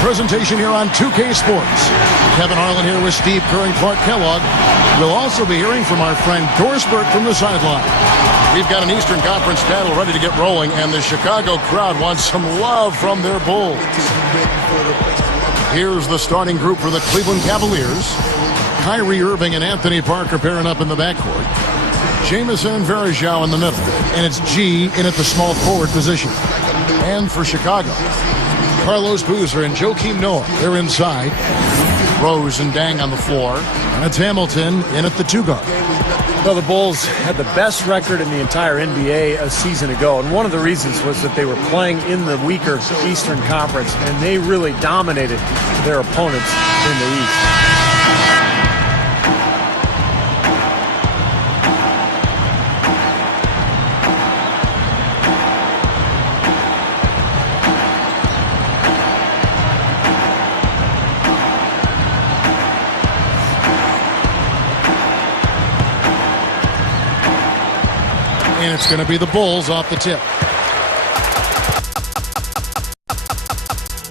presentation here on 2K Sports. Kevin Harlan here with Steve Kerr and Clark Kellogg. We'll also be hearing from our friend Doris Burke from the sideline. We've got an Eastern Conference battle ready to get rolling, and the Chicago crowd wants some love from their Bulls. Here's the starting group for the Cleveland Cavaliers. Kyrie Irving and Anthony Parker pairing up in the backcourt. Jamison and Varejao in the middle. And it's G in at the small forward position. And for Chicago, Carlos Boozer and Joakim Noah, they're inside. Rose and Dang on the floor. And it's Hamilton in at the 2 guard. Well, the Bulls had the best record in the entire NBA a season ago, and one of the reasons was that they were playing in the weaker Eastern Conference, and they really dominated their opponents in the East. And it's going to be the Bulls off the tip.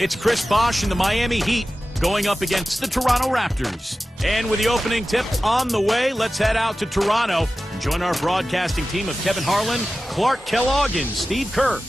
It's Chris Bosh and the Miami Heat going up against the Toronto Raptors. And with the opening tip on the way, let's head out to Toronto and join our broadcasting team of Kevin Harlan, Clark Kellogg, and Steve Kerr.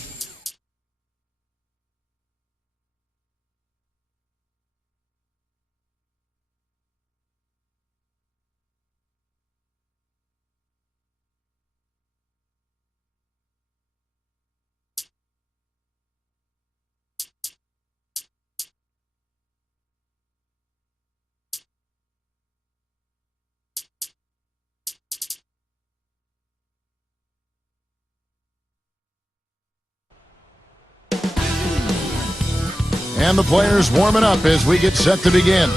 And the players warming up as we get set to begin.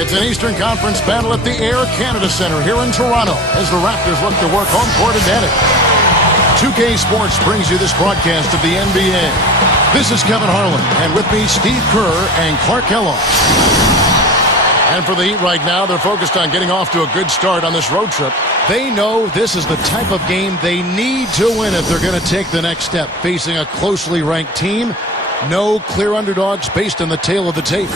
It's an Eastern Conference battle at the Air Canada Centre here in Toronto as the Raptors look to work home court advantage. 2K Sports brings you this broadcast of the NBA. This is Kevin Harlan, and with me, Steve Kerr and Clark Kellogg. And for the Heat right now, they're focused on getting off to a good start on this road trip. They know this is the type of game they need to win if they're going to take the next step, facing a closely ranked team. No clear underdogs based on the tail of the tape.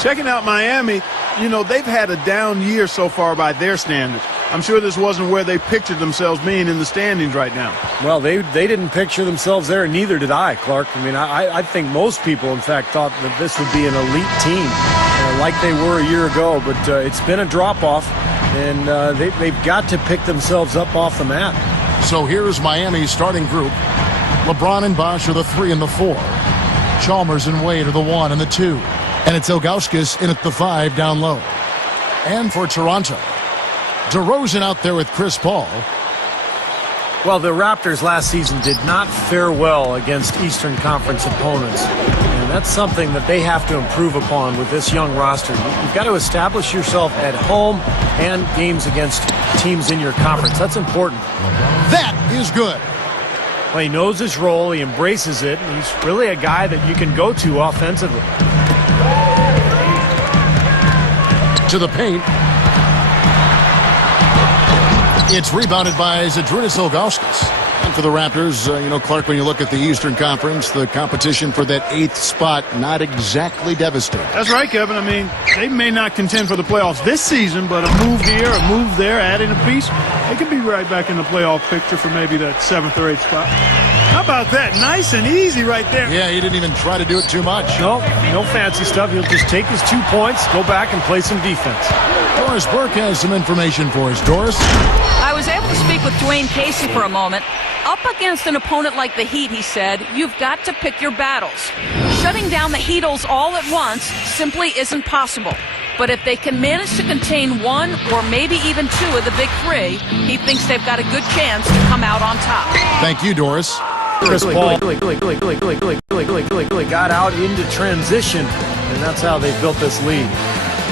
Checking out Miami, you know, they've had a down year so far by their standards. I'm sure this wasn't where they pictured themselves being in the standings right now. Well, they didn't picture themselves there, and neither did I, Clark. I mean, I think most people, in fact, thought that this would be an elite team like they were a year ago. But it's been a drop-off, and they've got to pick themselves up off the mat. So here's Miami's starting group. LeBron and Bosh are the 3 and the 4. Chalmers and Wade are the 1 and the 2. And it's Ilgauskas in at the 5 down low. And for Toronto, DeRozan out there with Chris Paul. Well, the Raptors last season did not fare well against Eastern Conference opponents. And that's something that they have to improve upon with this young roster. You've got to establish yourself at home and games against teams in your conference. That's important. That is good. Well, he knows his role, he embraces it, and he's really a guy that you can go to offensively. To the paint. It's rebounded by Zydrunas Ilgauskas. And for the Raptors, you know, Clark, when you look at the Eastern Conference, the competition for that 8th spot, not exactly devastating. That's right, Kevin. I mean, they may not contend for the playoffs this season, but a move here, a move there, adding a piece, they could be right back in the playoff picture for maybe that 7th or 8th spot. How about that? Nice and easy right there. Yeah, he didn't even try to do it too much. No fancy stuff. He'll just take his 2 points, go back and play some defense. Doris Burke has some information for us. Doris? I was able to speak with Dwayne Casey for a moment. Up against an opponent like the Heat, he said, you've got to pick your battles. Shutting down the Heatles all at once simply isn't possible. But if they can manage to contain 1 or maybe even 2 of the big 3, he thinks they've got a good chance to come out on top. Thank you, Doris. Chris Paul got out into transition, and that's how they built this lead.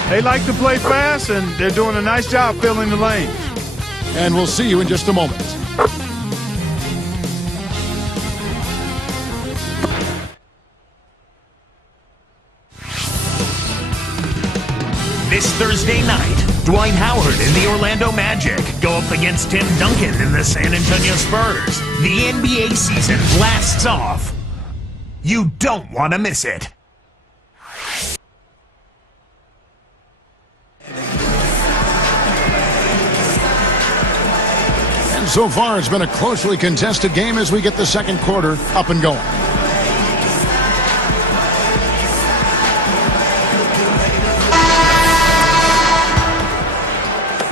They like to play fast, and they're doing a nice job filling the lane. And we'll see you in just a moment. This Thursday night, Dwight Howard and the Orlando Magic go up against Tim Duncan and the San Antonio Spurs. The NBA season blasts off. You don't want to miss it. And so far, it's been a closely contested game as we get the second quarter up and going.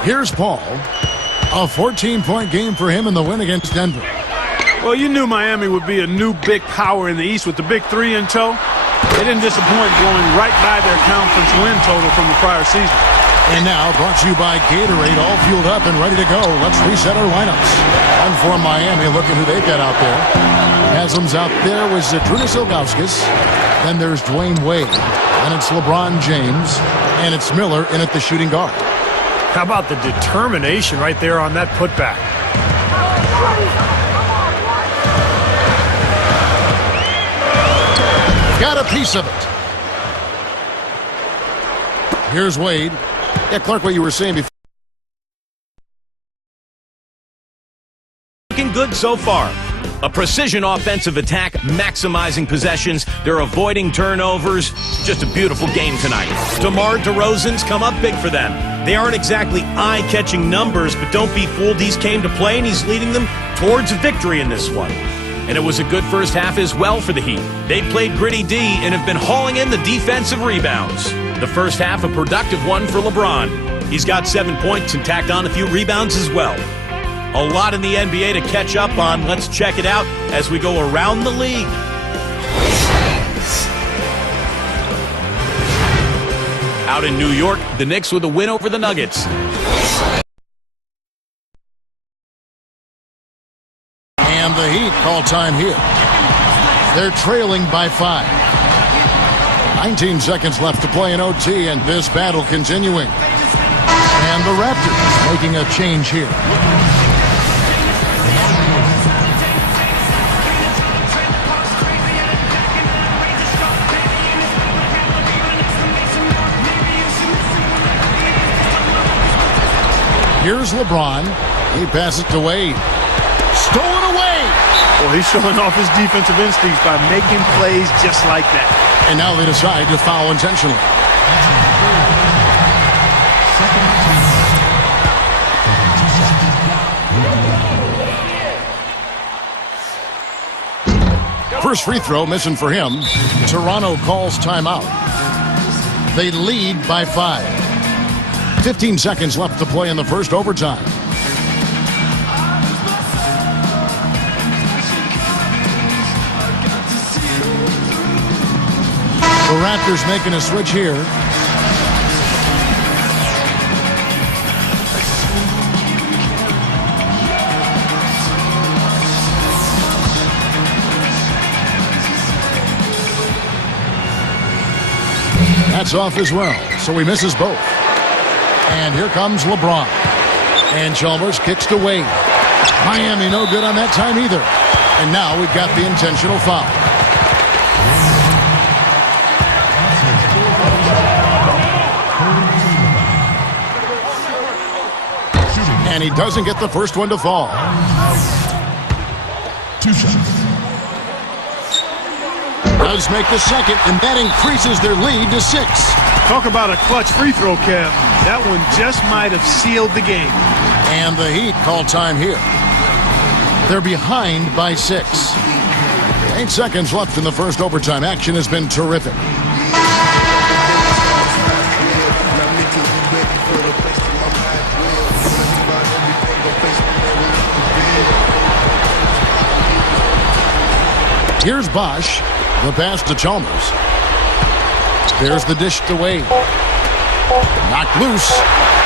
Here's Paul. A 14-point game for him in the win against Denver. Well, you knew Miami would be a new big power in the East with the big three in tow. They didn't disappoint, going right by their conference win total from the prior season. And now, brought to you by Gatorade, all fueled up and ready to go. Let's reset our lineups. One for Miami, looking who they've got out there. Haslam's out there with Zydrunas Ilgauskas. Then there's Dwayne Wade. And it's LeBron James. And it's Miller in at the shooting guard. How about the determination right there on that putback? Got a piece of it. Here's Wade. Yeah, Clark, what you were saying before. Looking good so far. A precision offensive attack, maximizing possessions. They're avoiding turnovers. Just a beautiful game tonight. DeMar DeRozan's come up big for them. They aren't exactly eye-catching numbers, but don't be fooled. He's came to play, and he's leading them towards a victory in this one. And it was a good first half as well for the Heat. They played gritty D and have been hauling in the defensive rebounds. The first half, a productive one for LeBron. He's got 7 points and tacked on a few rebounds as well. A lot in the NBA to catch up on. Let's check it out as we go around the league. Out in New York, the Knicks with a win over the Nuggets. And the Heat call time here. They're trailing by 5. 19 seconds left to play in OT, and this battle continuing. And the Raptors making a change here. Here's LeBron. He passes it to Wade. Stolen away! Well, he's showing off his defensive instincts by making plays just like that. And now they decide to foul intentionally. First free throw missing for him. Toronto calls timeout. They lead by 5. 15 seconds left to play in the first overtime. The Raptors making a switch here. That's off as well, so he misses both. And here comes LeBron. And Chalmers kicks to Wade. Miami no good on that time either. And now we've got the intentional foul. And he doesn't get the first one to fall. 2 shots. Does make the second, and that increases their lead to 6. Talk about a clutch free throw, Kev. That one just might have sealed the game. And the Heat call time here. They're behind by 6. 8 seconds left in the first overtime. Action has been terrific. Here's Bosch. The pass to Chalmers. There's the dish to Wade. Knocked loose.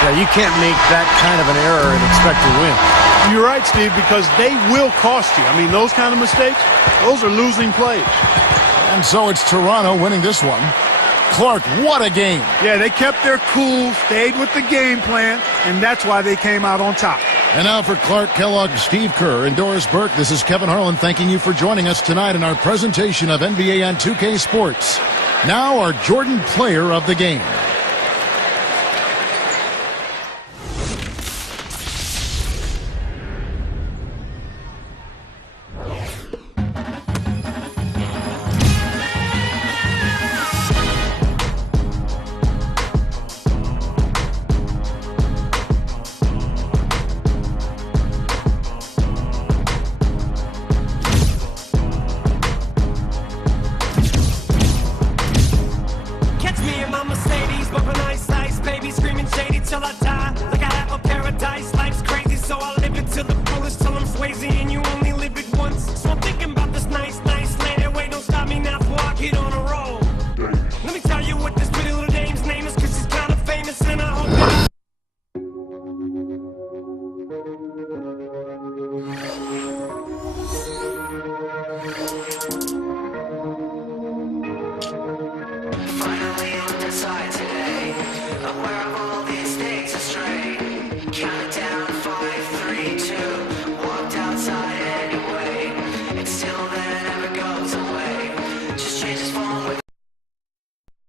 Yeah, you can't make that kind of an error and expect to win. You're right, Steve, because they will cost you. I mean, those kind of mistakes, those are losing plays. And so it's Toronto winning this one. Clark, what a game. Yeah, they kept their cool, stayed with the game plan, and that's why they came out on top. And now for Clark Kellogg, Steve Kerr, and Doris Burke, this is Kevin Harlan thanking you for joining us tonight in our presentation of NBA on 2K Sports. Now our Jordan Player of the Game. Bye.